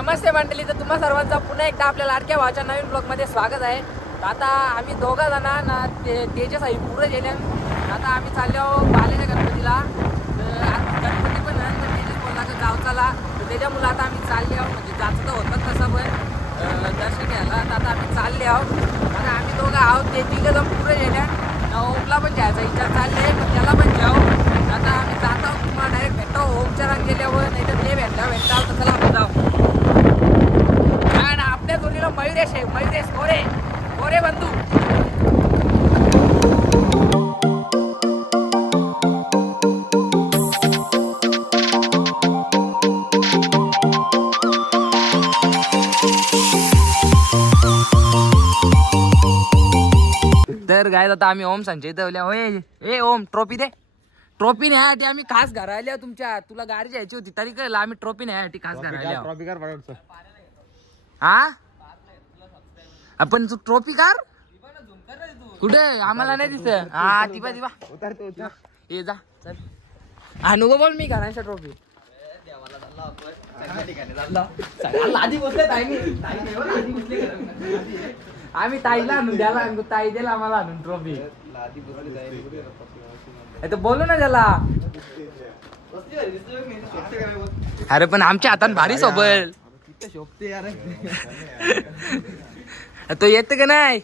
नमस्ते मंडळी, तर तुम्हा सर्वांचा पुन्हा एकदा आपल्या लाडक्या भावाच्या नवीन ब्लॉगमध्ये स्वागत आहे. आता आम्ही दोघा जणांना तेजस आई पुढे गेल्या. आता आम्ही चाललो बालेच्या गणपतीला. गणपती पण आहे, तर तेजस बोलला की जाऊ चला. तर त्याच्यामुळे आता आम्ही चालले आहोत. म्हणजे जायचं तर होतं तसं पण दर्शन घ्यायला. तर आता आम्ही चालले आहोत. आता आम्ही दोघं आहोत, ते तिघं जण पुढे गेल्या. ओमला पण घ्यायचा विचार चालले, पण त्याला पण घ्यावं. आता आम्ही जात आहोत. तुम्हाला डायरेक्ट भेटतो ओमच्या रांग गेल्यावर, नाही तर ते भेटला तर चला आपण जाऊ. आपल्या दोन्हीला मयुरेश आहे, मयुरेश गोरे बंधू. तर गायज आता आम्ही ओम संजय दवल्या. होय ए ओम, ट्रॉफी दे. ट्रॉफी न्यायसाठी आम्ही खास घरा आल्या. तुला गाडी जायची होती तरी कळलं, आम्ही ट्रॉफी न्यायसाठी खास घरा आल्या. ट्रॉफी कर हा, आपण तू ट्रॉफी कार कुठे आम्हाला नाही दिसत. हा तिबा ये जा चल. हा नको बोल, मी घरांच्या ट्रॉफी आम्ही ताईला आणून द्याला. ताई दिला आम्हाला आणून ट्रॉफी. बोलू ना त्याला. अरे पण आमच्या हातात भारी सोबल तो येत का नाही.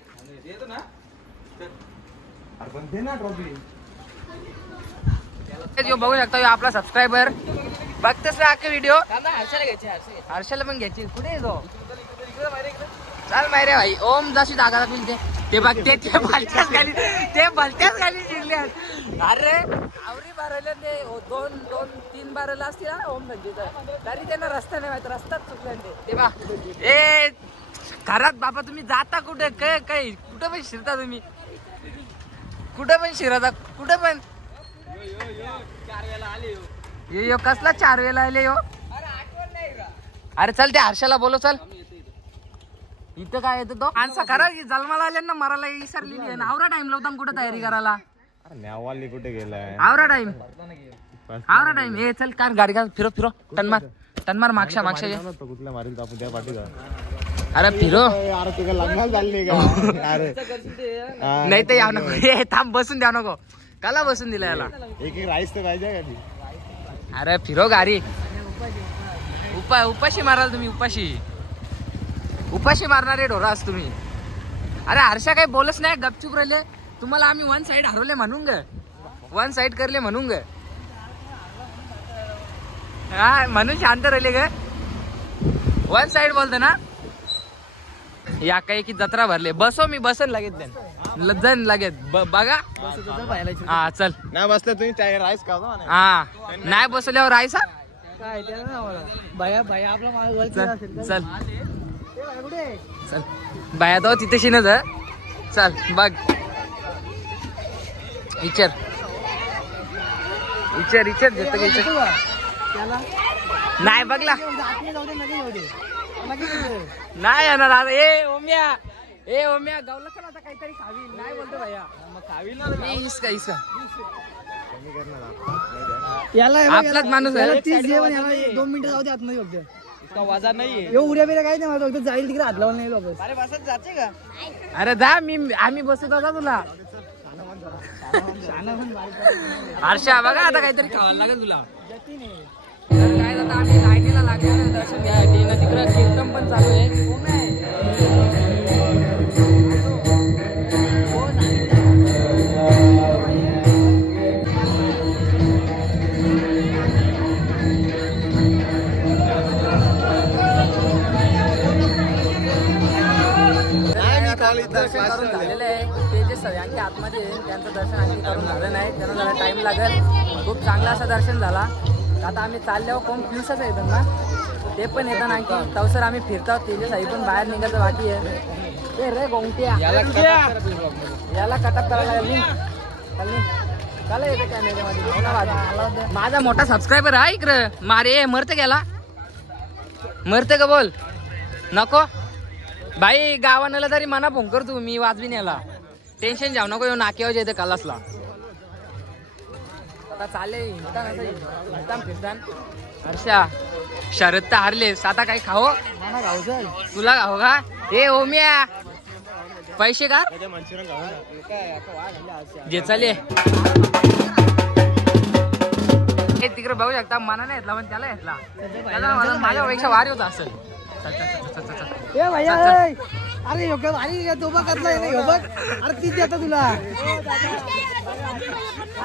बघू शकता आपला सबस्क्रायबर बघतच ना अख्खे व्हिडिओ. हर्षाला पण घ्यायची. कुठे येतो चाल माहिती भाई. ओम जशी जागा दाखवली ते बघ. ते भलत्याच खाली शिरले. अरे आवरी बारायला ते तीन बारायला असतील ना ओम संजीत, तरी त्यांना रस्ता नाही माहिती. रस्ताच चुकला ते बा. ए घरात बाबा तुम्ही जाता कुठे काही कुठं पण शिरता तुम्ही. कुठं पण शिरता कुठं पण. यो कसला 4 वेळेला आले यो. अरे चल त्या हर्षाला बोलो चल. इथं काय येतं तो माणसा करा की जन्माला आले ना मराला विसरलेली आहे. आवरा टाइम लावता कुठं तयारी करायला. कुठे गेलाय आवरा टाइम हे चल कार गाडी का फिरो टनमार मागच्या कुठल्या मारील आपण त्या पाठी. अरे फिरो. अरे तुला लग्नाला चालले का. नाही तर याव नको. हे थांब बसून द्या नको. काला बसून दिला याला. एक राईस तर पाहिजे गाडी. अरे फिरो गाडी. उपाशी माराल तुम्ही. उपाशी मारणारे ढोरास तुम्ही. अरे हर्षा काही बोलच नाही, गपचूप राहिले. तुम्हाला आम्ही 1 साइड हरवले म्हणून ग. 1 साइड करले म्हणून ग. हा म्हणून शांत राहिले ग. 1 साइड बोलतो ना. या काही की जत्रा भरले. बसो मी बसन लगेच बघा. हा चल. नाही बसले तुम्ही राईस का. हा नाही बसल्यावर राईस. काय भैया आपला चल बाया तो तिथे शिनच. चल बघ. इचर देतो नाही बघला नाही येणार आता. ए ओम्या गावला चला आता काहीतरी खावी. नाही बोलतो भैया इसका आपलाच माणूस आहे. 2 मिनिटं जाऊ दे आतमध्ये फक्त. वाजा नाही उड्या बिड्या काही नाही. मला फक्त जाईल तिकडे हात लावून नाही वापस. अरे बसत जाते का. अरे जा आम्ही बसत होता तुला. हर्षा बघा आता काहीतरी खावायला लागेल तुला. काय आता आम्ही लाईनीला लागलेलं दर्शन घ्यायसाठी ना. तिकडं कीर्तन पण चालू आहे. दर्शन करून झालेलं आहे. ते जे सगळ्यांच्या आतमध्ये त्यांचं दर्शन आणखी करून झालं नाही. त्यांना जरा टाइम लागेल. खूप चांगलं असं दर्शन झाला. आता आम्ही चालल्यावर कोण पिऊसच आहे त्यांना. ते पण येतात आणखी तवसर आम्ही फिरतो. तेजे साई पण बाहेर निघायचं बाकी आहे. ते रे गोंगट्या याला कटअप करायला लागेल. चला येते कॅमेऱ्यामध्ये. माझा मोठा सबस्क्रायबर आहे इकडं. मारे मरते गेला. मरते का बोल नको भाई. गावाला तरी मना फोन कर तू. मी वाजवीन याला. टेन्शन जाऊ नको. नाक्यावर येते कलासला. आता चालले हिंडतान फिरतान. हर्षा शरद तर हारलेस, आता काही खाओ तुला खाऊ का? ए ओम्या पैसे का जे चाले तिकडे बघू शकता. मना नाही घेतला पण त्याला घेतला. माझ्यापेक्षा वारी होता असेल. अरे योग्य भारी तो बघ अरे ती देता तुला.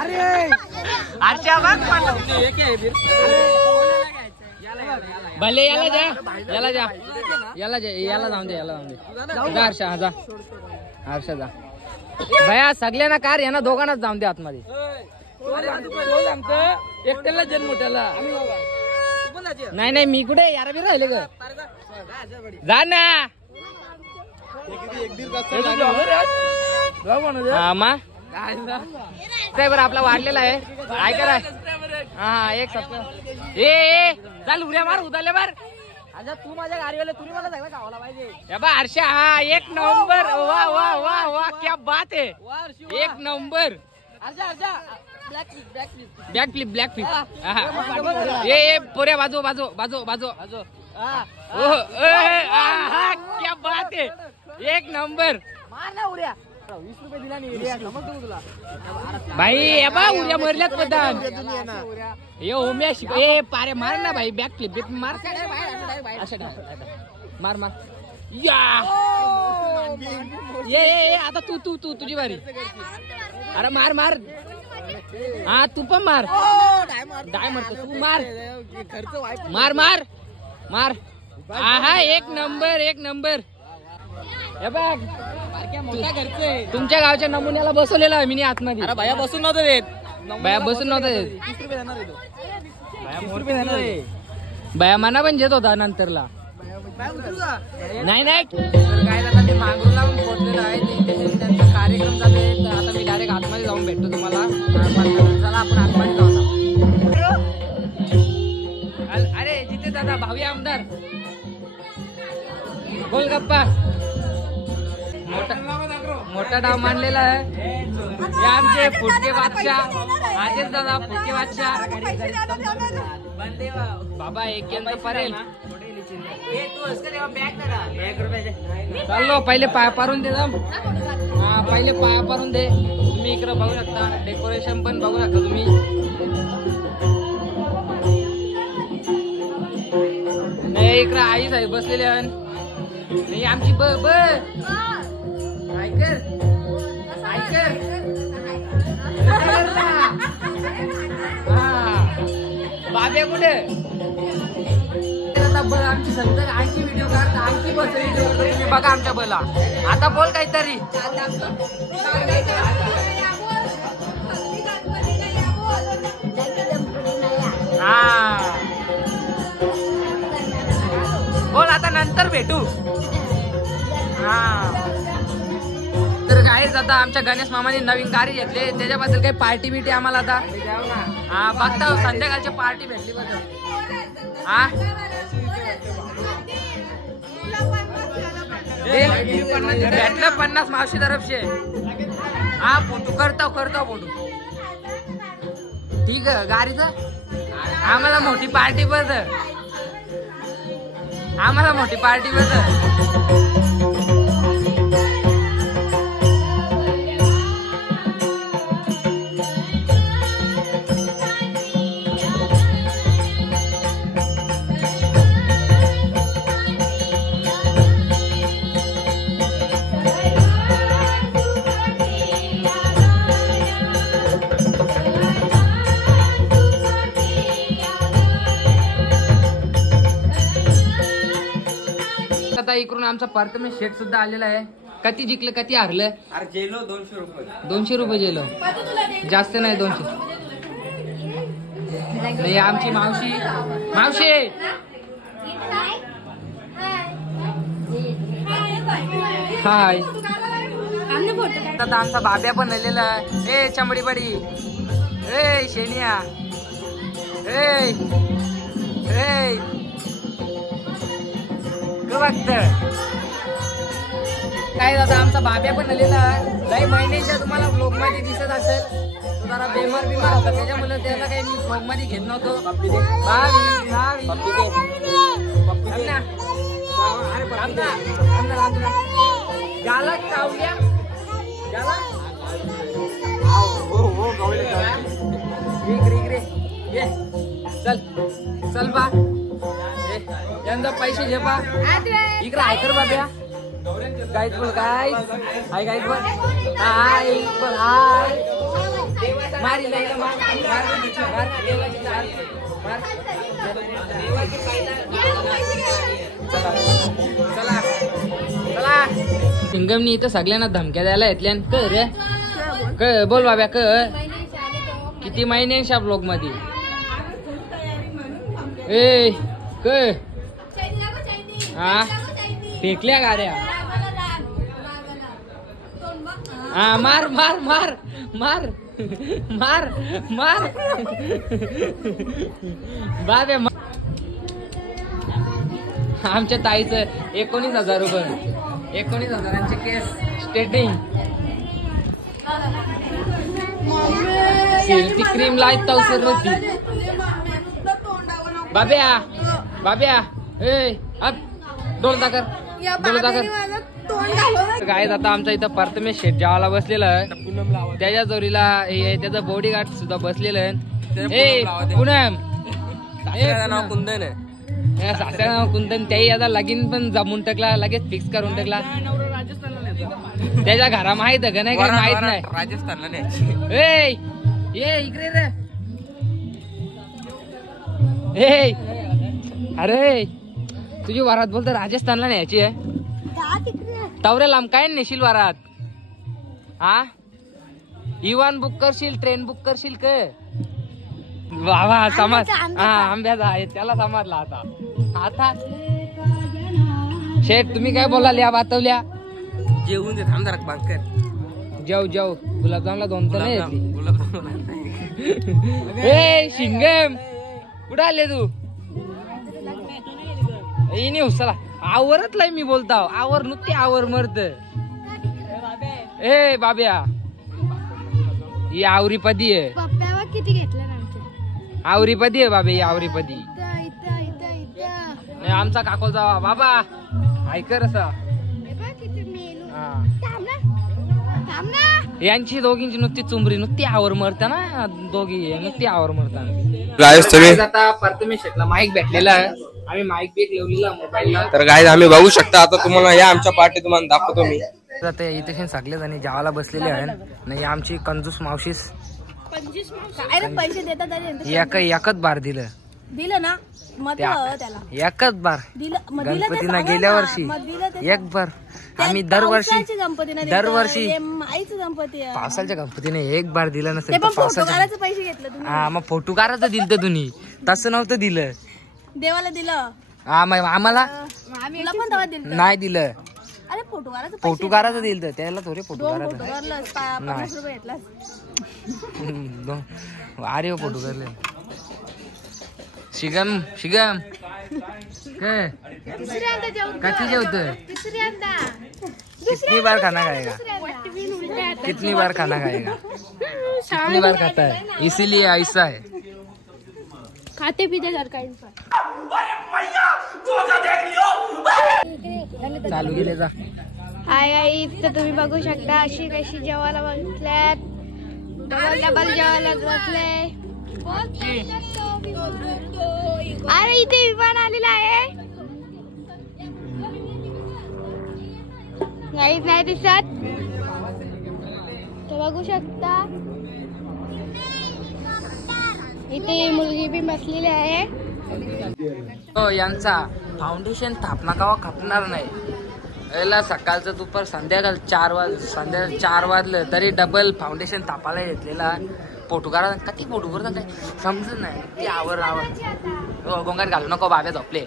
अरे भले याला जा जाऊन दे जा हर्षा जा हर्षा जा भया सगळ्यांना कार यांना दोघांनाच जाऊन दे आतमध्ये. एकट्याला जन्म त्याला नाही मी कुठे यार बी राहिले ग जा ना. बरं आपला वाढलेला आहे काय करा. हा एक सप्ताह ए चाल उड्या मार उदाले मार. अच्छा तू माझ्या गाडीवाले तुम्ही मला सगळं खावायला पाहिजे. हर्षा हा एक नंबर. वा वा वा वा क्या बात आहे. एक नंबर. ब्लॅक फ्लिप ये पोऱ्या बाजू क्या बात आहे. एक नंबर. 20 रुपये दिला तुला भाई. उद्या मरल्यात पदान ये ओम्या शिक ए पारे मार ना भाई. बॅक फ्लिप मार मार या ये आता तू तुझी बारी. अरे मार हा तू पण मार. डाय मारतो तू मार. हा एक नंबर. हे बघ तुमच्या गावच्या नमुन्याला बसवलेला आहे मी आतमध्ये. अरे भया बसून नव्हतं देत. भया मना पण घेत होता नंतरला. नाही काय आता ते मांगरू लावून पोहोचलेलं आहे. त्यांचा कार्यक्रम चालू आहे. तर आता मी डायरेक्ट आतमध्ये जाऊन भेटतो तुम्हाला. चला आपण आतमध्ये जाऊ. अरे जिथे दादा भावी आमदार गोलगप्पा मोठा डाव मांडलेला आहे. हे आमचे फुटके बादशाह आजेच दादा फुटके बादशाह. बाबा एक यंत्र परेल. चाललो पहिले पाय पारून दे. पहिले पाय पारून दे. तुम्ही इकडे बघू शकता डेकोरेशन पण बघू शकता तुम्ही. नाही इकडे आई साहेब बसलेले नाही आमची बाबे कुठे आमची संत आणखी व्हिडिओ काढता आणखी बस बघा आमच्या बला. आता बोल काहीतरी. हा बोल आता नंतर भेटू. हा तर काहीच आता आमच्या गणेश मामाने नवीन गाडी घेतली. त्याच्याबद्दल काही पार्टी बिटी आम्हाला आता हा बघता संध्याकाळची पार्टी भेटली बघ. हा भेटलं 50 मावशी तरफचे. हा फोटो करतो फोटो ठीक आहे. गाडीचा आम्हाला मोठी पार्टी बस. आता इकडून आमचा प्रथमेश शेठ सुद्धा आलेला आहे. कधी जिंकलं कधी हारलं. 200 रुपये जेलो. जास्त नाही 200 नाही. आमची मावशी हाय. आता आमचा बाब्या पण आलेला आहे. ए चमडी बडी ए शेनिया ए बघत काय दादा आमचा बाब्या पण आलेला. लई महिन्याच्या तुम्हाला ब्लॉग मध्ये दिसत असेल. जरा बेमार होता त्याच्यामुळे त्याला काही मी ब्लॉग मध्ये घेत नव्हतो. झाला कावल्या इकडे ये चल चल बा यंदा पैसे घे बा इकडे ऐकर बाब्या गाईड बोल काय हाय गाईड बोल हाय बोल हाय मारी नाही मार देवाची चाल मार चला चला चला सिंगमनी इथं सगळ्यांना धमक्या द्यायला येतल्या क रे क बोल बाब्या क किती महिने शा ब्लॉग मध्ये ए क हा फेकल्या गाड्या हा मार मार मार मार मार मार बाबे आमच्या ताईचं 19,000 रुपये 19,000ची केस स्टेटिंग ती क्रीम लाईत तवसर होती बाब्या बाब्या ए अब डोलता कर काय आता आमचा इथं प्रथमेश शेट जेवायला बसलेला आहे त्याच्या जोरीला त्याचा बॉडीगार्ड सुद्धा बसलेला आहे पूनम नाव कुंदन आहे सासऱ्या नाव कुंदन त्याही आता लगीन पण जमून टाकला लगेच फिक्स करून टाकला त्याच्या घरा माहित आहे का नाही काही माहित नाही राजस्थानला नाही ये इकडे रे ए अरे तुझी वरात बोलतो राजस्थानला न्यायची आहे तवरे लांब काय नेशील वरात हा इवान बुक करशील ट्रेन बुक करशील का वा समाज हा आंब्याचा आहे त्याला समजला आता आता शेठ तुम्ही काय बोलाल या बातवल्या जेवून दे थांब जरा बांकर जाऊ जाऊ गुलाबजामला 2 तर नाही ए शिंगम कुठं आले तू नाही हुसला आवरतलाय मी बोलता आवर नुकती आवर मरत ए बाब्या ही आवरीपदी आहे किती घेतलं आवरीपदी आहे बाबे ही आवरीपदी नाही आमचा काकोचा बाबा ऐकर असा यांची दोघींची नुकती चुंबरी नुकती आवर मरता ना दोघी नुकती आवर मरता आता प्रथमेश शेटला माईक भेटलेला आहे आम्ही माईक बीक लावलेला मोबाईलला तर गाईज आम्ही बघू शकता आता तुम्हाला या आमच्या पार्टी तुम्हाला दाखवतो मी आता इथे सगळे जण जेवायला बसलेले आहे नाही आमची कंजूस मावशीस पैसे देतात एकच बार दिलं ना त्याला एकच बार गणपतीला गेल्या वर्षी एक बार आम्ही दरवर्षी पावसाच्या गणपतीने एक बार दिलं नसेल पावसाचे पैसे घेतलं हा मग फोटोकाराचं दिलं तुम्ही तसं नव्हतं दिलं देवाला दिलं हा मग आम्हाला नाही दिलं अरे फोटोकाराचं दिलं त्याला थोडे फोटोकाराचं अरे फोटो करले शिगम शिगम कच्ची जेवत कितनी बार खाना खाएगा कितनी बार खाना खाएगा कितनी बार खाता है इसीलिए ऐसा है खाते पीते चालू गेले जा हाय तर तुम्ही बघू शकता अशी कशी जेवायला बसल्यात डबल जेवायला बसले अरे इथे विमान आलेला आहे नाही दिसत तर बघू शकता इथे मुलगी बी बसलेली आहे यांचा फाउंडेशन थापना कावा खपणार नाही याला सकाळचं दुपार संध्याकाळ 4 वाजलं तरी डबल फाउंडेशन तापायला घेतलेला पोटुकारा किती पोटुकर काय समजत नाही ती आवर गोंगाट घालू नको बाब्या झोपले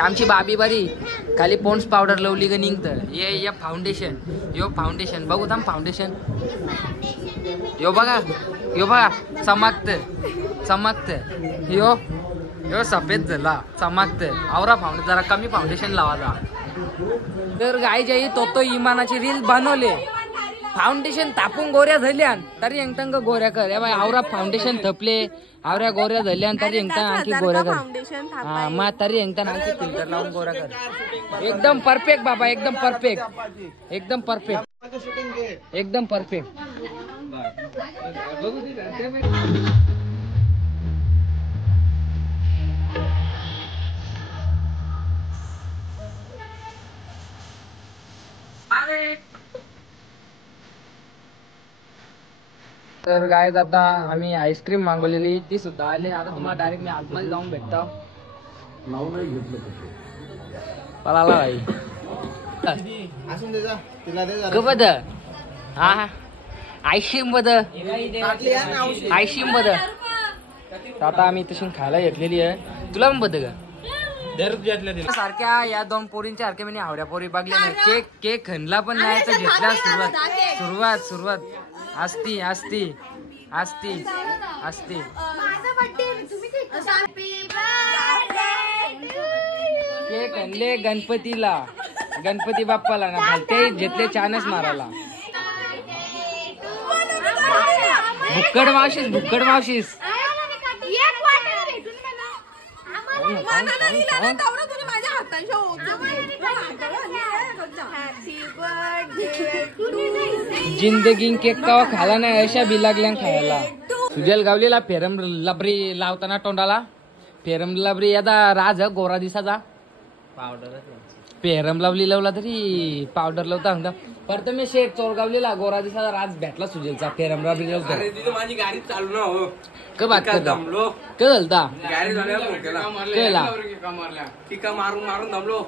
आमची बाबी बरी खाली पोन्स पावडर लावली का निघतं ये फाउंडेशन बघू थांब फाउंडेशन यो बघा चमकत यो सफेद झाला चमकत आवरा फाउंडेशन जरा कमी फाउंडेशन लावा तर गाय जाई तो इमानाची रील बनवले फाउंडेशन तापून गोऱ्या झाल्या तरी अंग गोऱ्या कर या बाई आवरा फाउंडेशन थपले आवऱ्या गोऱ्या झाल्या तरी आणखी गोऱ्या कर हा मग तरी आणखी फिल्टर लावून गोऱ्या कर एकदम परफेक्ट बाबा एकदम परफेक्ट एकदम परफेक्ट एकदम परफेक्ट तर गायज आता आम्ही आईस्क्रीम मागवलेली ती सुद्धा आली आता तुम्हाला डायरेक्ट मी आतमध्ये जाऊन भेटतो पळाला भाई असून दे जा तिला दे ग बद हा आईस्क्रीम बद आईस्क्रीम बद आता आम्ही तशी खायला घेतलेली आहे तुला पण बद का सारख्या या दोन पोरींच्या सारख्या मी आवड्या पोरी बघल्या नाही केक केक खणला पण नाही तर घेतला सुरुवात सुरुवात असती असती असती असती केक आणले गणपतीला गणपती बाप्पाला ना ते घेतले छानच मारायला भुक्कड मावशीस जिंदगी केक कवा खाला नाही अशा बी लागल्या खायला सुजल गावलेला फेरम लबरी लावताना तोंडाला फेरम लबरी याचा राज गोरा दिसाचा पावडर फेरम लवली लावला तरी पावडर लावता म्हणता परत मी शेठ चोरगावलेला गोरा दिसाचा राज भेटला सुजलचा फेरम लबरी लावता माझी गाडी चालू ना हो क बात करता क झालता गाडी केला टिका मारून मारून दमलो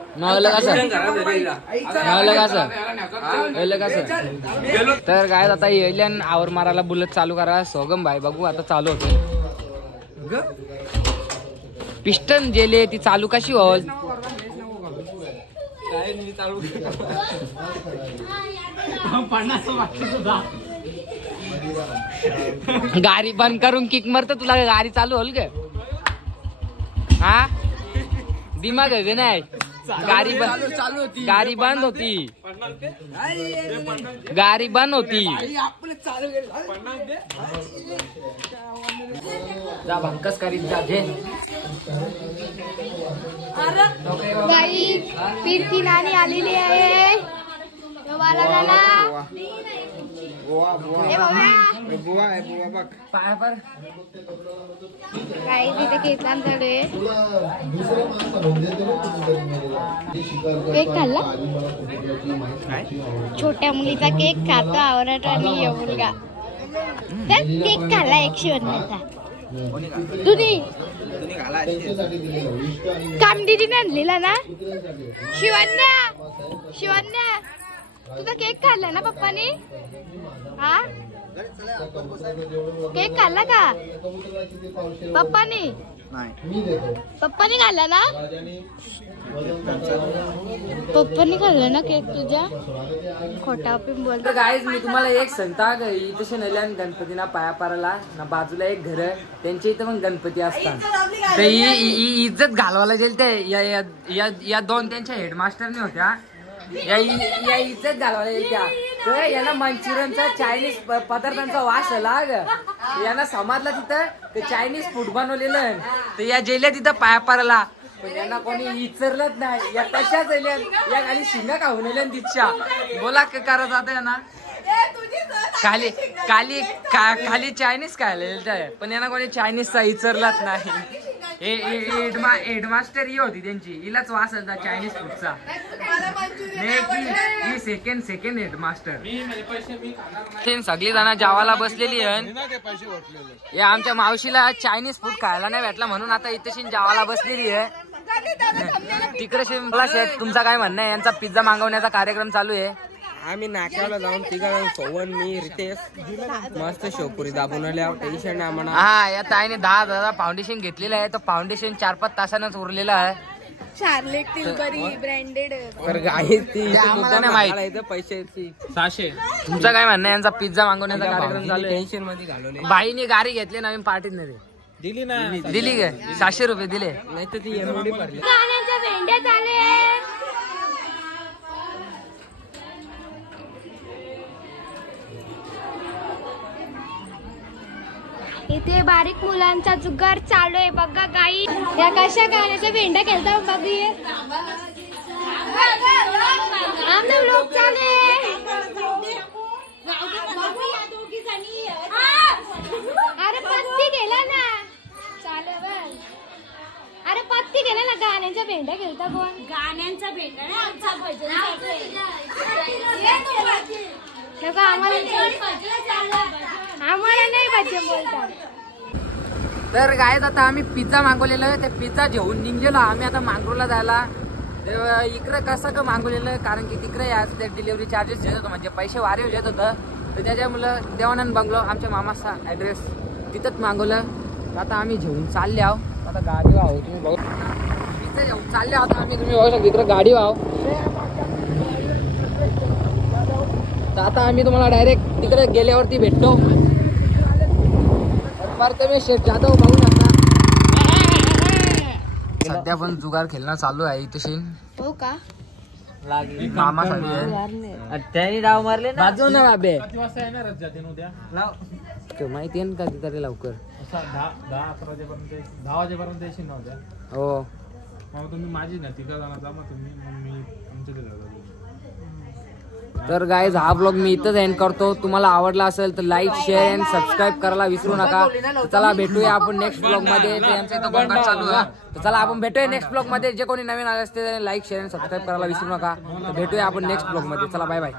तर काय आता येल्यान आवर मारायला बुलेट चालू करा सोगम भाई बघू आता चालू होते पिस्टन जेले ती चालू कशी होल गाडी बंद करून किक मारत तुला गाडी चालू होल ग हा दिमाग आहे नाही गाडी बंद होती गाडी बंद होती जा भंकस करीत जा जे गाई फिरती नाणी आलेली आहे काही तिथे घेतला आमच्याकडे केक खाल्ला छोट्या मुलीचा केक खातो आवरट आणि ये मुलगा तर केक खाल्ला 150चा तुम्ही कामदिदीने आणलेला ना शिवान्या तुझा केक खाल्ला ना पप्पानी हा केक खाल्ला का पप्पानी खाल्ला ना पप्पानी खाल्ला ना केक तुझ्या खोटा पण बोलतो गाईज मी तुम्हाला एक सांगता इथे नेल्या गणपतीना पाया पाराला ना बाजूला एक घर त्यांच्या इथं पण गणपती असतात ते इज्जत घालवायला गेल ते या दोन त्यांच्या हेडमास्टरने होत्या या इज्जत घालवायला गेल त्या यांना मंचुरियनचा चायनीज पदार्थांचा वास आला यांना समाजला तिथं चायनीज फूड बनवलेलं तर या जेल्या तिथं पाया पाराला पण यांना कोणी विचारलंच नाही या कशाच या खाली शिंगा खाऊन आल्या तिच्या बोला करत आता यांना खाली खाली खाली चायनीज खायला पण यांना कोणी चायनीजचा विचारलाच नाही हेडमास्टर ही होती त्यांची हिलाच वास होता चायनीज फूडचा ही सेकंड हेडमास्टर सगळी जण जेवायला बसलेली आहे या आमच्या मावशीला चायनीज फूड खायला नाही भेटला म्हणून आता इथे जेवायला बसलेली आहे तिकडे मला शेठ तुमचा काय म्हणणं आहे यांचा पिझ्झा मागवण्याचा कार्यक्रम चालू आहे आम्ही नाक्याला जाऊन तिघा सोवन मी रितेश मस्त शोपुरी दाबून आल्या टेन्शन नाही म्हणा हा या ताईने 10,000 फाउंडेशन घेतलेलं आहे तो फाउंडेशन 4-5 तासानच उरलेला आहे चार्लेट टिल्बरी ब्रँडेड तर गाई ती आम्हाला माहिती पैसे 600 तुमचं काय म्हणणं यांचा पिझ्झा मागवण्याचा कार्यक्रम चालू आहे टेन्शन मध्ये घालवले बाईने गाडी घेतली नवीन पार्टीत मध्ये दिली ना दिली ग 700 रुपये दिले नाही तर ती एवढी पडली गाण्याच्या भेंड्या चालू इथे बारीक मुलांचा जुगार चालू आहे बघा गाई. या कशा गाण्याचा भेंडा खेळता बघूया. आमचा लोक चालू अरे पत्ती गेला ना चालू बघ. अरे पत्ती गेला ना गाण्यांचा भेंडा खेळता कोण. गाण्यांचा भेंडा नाही आमचा भजन आम्हाला नाही भजन बोलता. तर गायत आता आम्ही पिझ्झा मागवलेलं आहे. ते पिझ्झा घेऊन निघलेलो आम्ही आता मांगरूळला जायला. इकडे कसं का मागवलेलं कारण की तिकडे यायचं ते डिलिव्हरी चार्जेस घेत होतं म्हणजे पैसे वारे येत होतं. तर त्याच्यामुळं देवानंद बंगलो आमच्या मामाचा ॲड्रेस तिथंच मागवलं. आता आम्ही घेऊन चालले आहो. आता गाडी वाहू तुम्ही बघू पिझ्झा घेऊन चालले आहोत आम्ही. तुम्ही बघू शकता इकडे गाडी वाहू. तर आता आम्ही तुम्हाला डायरेक्ट तिकडे गेल्यावरती भेटतो. प्रथमेश जाधव बघू शकता. सध्या पण जुगार खेळणं चालू आहे तशी. हो का मामासाठी त्यांनी डाव मारले ना बाजू ना बाबे. माहिती आहे का तरी लवकर 10 वाजेपर्यंत येशील ना उद्या. हो मग तुम्ही माझी ना तिघा जण जा मग तुम्ही मग मी आमच्या घरी. तर गाईज हा ब्लॉग मी इथंच एंड करतो. तुम्हाला आवडला असेल तर लाईक शेअर आणि सबस्क्राईब करायला विसरू नका. चला भेटूया आपण नेक्स्ट ब्लॉग मध्ये. त्यांचं इथं गोंगाट चालू आहे. तर चला आपण भेटूया नेक्स्ट ब्लॉग मध्ये. जे कोणी नवीन आले असते लाईक शेअर आणि सबस्क्राईब करायला विसरू नका. तर भेटूया आपण नेक्स्ट ब्लॉग मध्ये. चला बाय बाय.